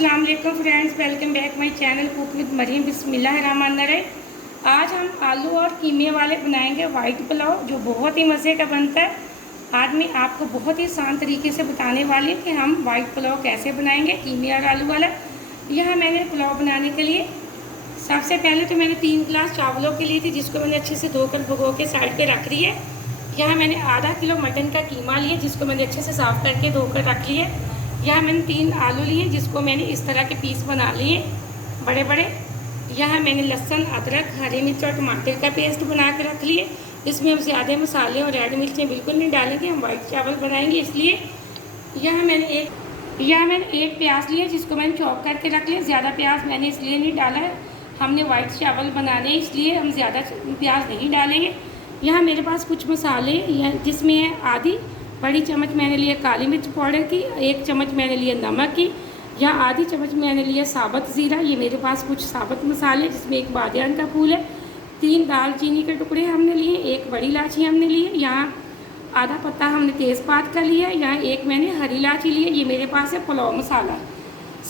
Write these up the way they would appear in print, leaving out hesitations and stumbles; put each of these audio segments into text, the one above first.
अस्सलाम वालेकुम friends, welcome back my channel cook with Maryam. बिस्मिल्लाहिर्रहमानिर्रहीम। आज हम आलू और कीमे वाले बनाएंगे वाइट पुलाव, जो बहुत ही मज़े का बनता है। आज मैं आपको बहुत ही आसान तरीके से बताने वाली हूँ कि हम वाइट पुलाव कैसे बनाएंगे, कीमे और आलू वाला। यह मैंने पुलाव बनाने के लिए सबसे पहले तो मैंने 3 गिलास चावलों के लिए थी, जिसको मैंने अच्छे से धोकर भिगो के साइड पर रख ली है। यहाँ मैंने आधा किलो मटन का कीमा लिया, जिसको मैंने अच्छे से साफ़ करके धोकर रख लिया। यहाँ मैंने 3 आलू लिए, जिसको मैंने इस तरह के पीस बना लिए बड़े बड़े। यहाँ मैंने लहसुन, अदरक, हरी मिर्च और टमाटर का पेस्ट बना के रख लिए। इसमें हम ज़्यादा मसाले और रेड मिर्चें बिल्कुल नहीं डालेंगे, हम वाइट चावल बनाएंगे इसलिए। यहाँ मैंने एक प्याज लिया, जिसको मैंने चॉप करके रख लिया। ज़्यादा प्याज मैंने इसलिए नहीं डाला है, हमने वाइट चावल बनाने इसलिए हम ज़्यादा प्याज नहीं डालेंगे। यहाँ मेरे पास कुछ मसाले, जिसमें है आधी बड़ी चम्मच मैंने लिया काली मिर्च पाउडर की, 1 चम्मच मैंने लिया नमक की, या आधी चम्मच मैंने लिया साबुत ज़ीरा। ये मेरे पास कुछ साबुत मसाले, जिसमें एक बादियान का फूल है, 3 दालचीनी के टुकड़े हमने लिए, 1 बड़ी इलायची हमने ली है, यहाँ आधा पत्ता हमने तेज़पात का लिया, यहाँ 1 मैंने हरी इलायची ली है। ये मेरे पास है पुलाव मसाला।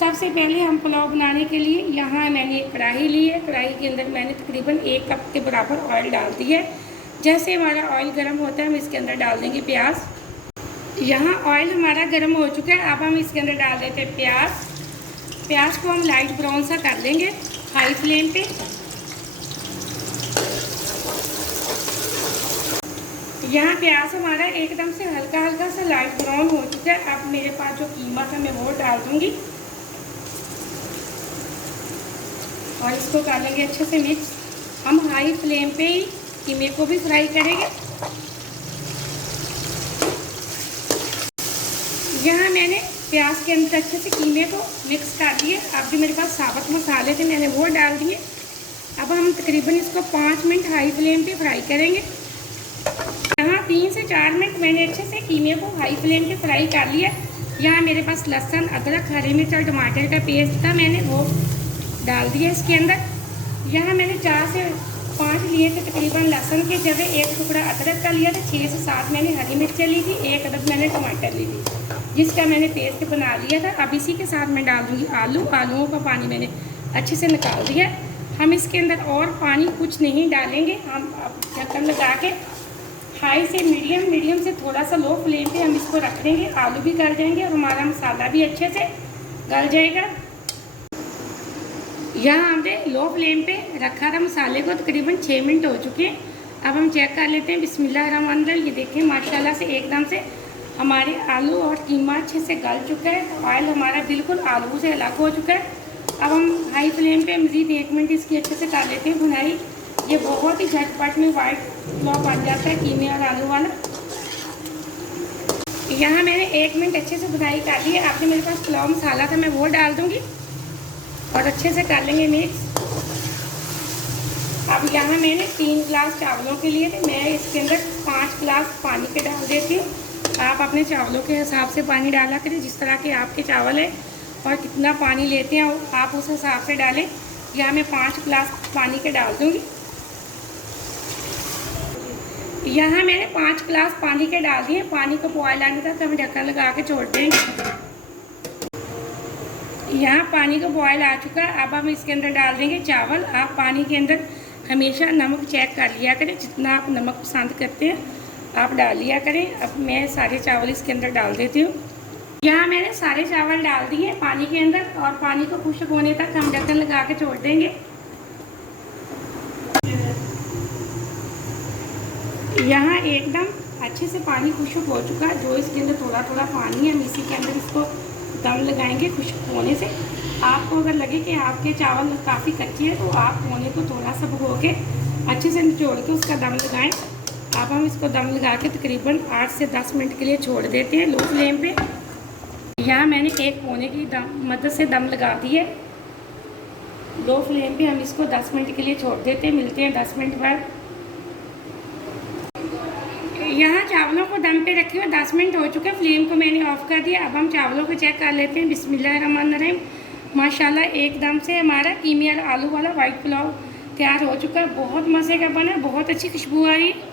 सबसे पहले हम पुलाव बनाने के लिए यहाँ मैंने एक कढ़ाई ली है। कढ़ाई के अंदर मैंने तकरीबन 1 कप के बराबर ऑयल डाल दी है। जैसे हमारा ऑयल गर्म होता है, हम इसके अंदर डाल देंगे प्याज। यहाँ ऑयल हमारा गर्म हो चुका है, अब हम इसके अंदर डाल देते हैं प्याज। प्याज को हम लाइट ब्राउन सा कर लेंगे हाई फ्लेम पे। यहाँ प्याज हमारा एकदम से हल्का हल्का सा लाइट ब्राउन हो चुका है। अब मेरे पास जो कीमा था मैं वो डाल दूँगी और इसको कर लेंगे अच्छे से मिक्स। हम हाई फ्लेम पे ही कीमे को भी फ्राई करेंगे। यहाँ मैंने प्याज के अंदर अच्छे से कीमे को मिक्स कर दिए। अब जो मेरे पास साबुत मसाले थे मैंने वो डाल दिए। अब हम तकरीबन इसको 5 मिनट हाई फ्लेम पे फ्राई करेंगे। यहाँ 3 से 4 मिनट मैंने अच्छे से कीमे को हाई फ्लेम पे फ्राई कर लिया। यहाँ मेरे पास लहसुन, अदरक, हरी मिर्च और टमाटर का पेस्ट था, मैंने वो डाल दिया इसके अंदर। यहाँ मैंने 4 से 5 लिए थे तकरीबन लहसुन के जगह, 1 टुकड़ा अदरक का लिया था, 6 से 7 मैंने हरी मिर्चें ली थी, 1 अदद मैंने टमाटर ली थी, जिसका मैंने पेस्ट बना लिया था। अब इसी के साथ मैं डाल दूँगी आलूओं का पानी मैंने अच्छे से निकाल दिया। हम इसके अंदर और पानी कुछ नहीं डालेंगे। हम अब ढक्कन लगा के हाई से मीडियम से थोड़ा सा लो फ्लेम पे हम इसको रख देंगे। आलू भी गल जाएंगे और हमारा मसाला भी अच्छे से गल जाएगा। यहाँ हमने लो फ्लेम पे रखा था मसाले को, तकरीबन 6 मिनट हो चुके हैं। अब हम चेक कर लेते हैं। बिस्मिल्लाहिर्रहमानिर्रहीम। ये देखें माशाल्लाह से एकदम से हमारे आलू और कीमा अच्छे से गल चुका है। ऑयल हमारा बिल्कुल आलू से अलग हो चुका है। अब हम हाई फ्लेम पे मज़ीद 1 मिनट इसकी अच्छे से कर लेते हैं भुनाई। ये बहुत ही झटपट में वाइट पुलाव बन जाता है, कीमे और आलू वाला। यहाँ मैंने 1 मिनट अच्छे से भुनाई कर ली है। आपने मेरे पास पुलाव मसाला था, मैं वो डाल दूँगी और अच्छे से कर लेंगे मिक्स। अब यहाँ मैंने 3 गिलास चावलों के लिए थे, मैं इसके अंदर 5 गिलास पानी के डाल देती हूँ। आप अपने चावलों के हिसाब से पानी डाला करें, जिस तरह के आपके चावल है और कितना पानी लेते हैं आप उस हिसाब से डालें। यहाँ मैं 5 गिलास पानी के डाल दूँगी। यहाँ मैंने 5 गिलास पानी के डाल दिए। पानी को बॉयल आने तक हम ढक्कन लगा के छोड़ देंगे। यहाँ पानी का बॉयल आ चुका है। अब हम इसके अंदर डाल देंगे चावल। आप पानी के अंदर हमेशा नमक चेक कर लिया करें, जितना आप नमक पसंद करते हैं आप डाल लिया करें। अब मैं सारे चावल इसके अंदर डाल देती हूँ। यहाँ मैंने सारे चावल डाल दिए पानी के अंदर और पानी को खुश्क होने तक हम ढक्कन लगा के छोड़ देंगे। यहाँ एकदम अच्छे से पानी खुश्क हो चुका है। जो इसके अंदर थोड़ा थोड़ा पानी है, हम इसी के अंदर इसको दम लगाएंगे खुश्क होने से। आपको अगर लगे कि आपके चावल काफ़ी कच्चे हैं, तो आप होने को थोड़ा सा भगो के अच्छे से निचोड़ के उसका दम लगाएं। अब हम इसको दम लगा के तकरीबन 8 से 10 मिनट के लिए छोड़ देते हैं लो फ्लेम पे। यहाँ मैंने 1 कोने की मदद से दम लगा दी है। लो फ्लेम पे हम इसको 10 मिनट के लिए छोड़ देते हैं। मिलते हैं 10 मिनट बाद। यहाँ चावलों को दम पे रखे हुए 10 मिनट हो चुके हैं। फ्लेम को मैंने ऑफ़ कर दिया। अब हम चावलों को चेक कर लेते हैं। बिस्मिल्लाहिर्रहमानिर्रहीम। माशाल्लाह एकदम से हमारा कीमे और आलू वाला वाइट पुलाव तैयार हो चुका है। बहुत मज़े का बना, बहुत अच्छी खुशबू आ रही है।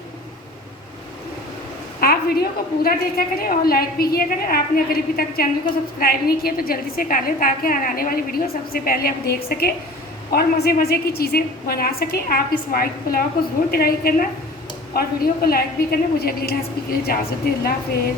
आप वीडियो को पूरा देखा करें और लाइक भी किया करें। आपने अगर अभी तक चैनल को सब्सक्राइब नहीं किया तो जल्दी से कर लें, ताकि आने वाली वीडियो सबसे पहले आप देख सकें और मज़े मज़े की चीज़ें बना सकें। आप इस वाइट पुलाव को ज़रूर ट्राई करना और वीडियो को लाइक भी करना। मुझे अगली रेसिपी के लिए इजाज़त दें। अल्लाह हाफ़िज़।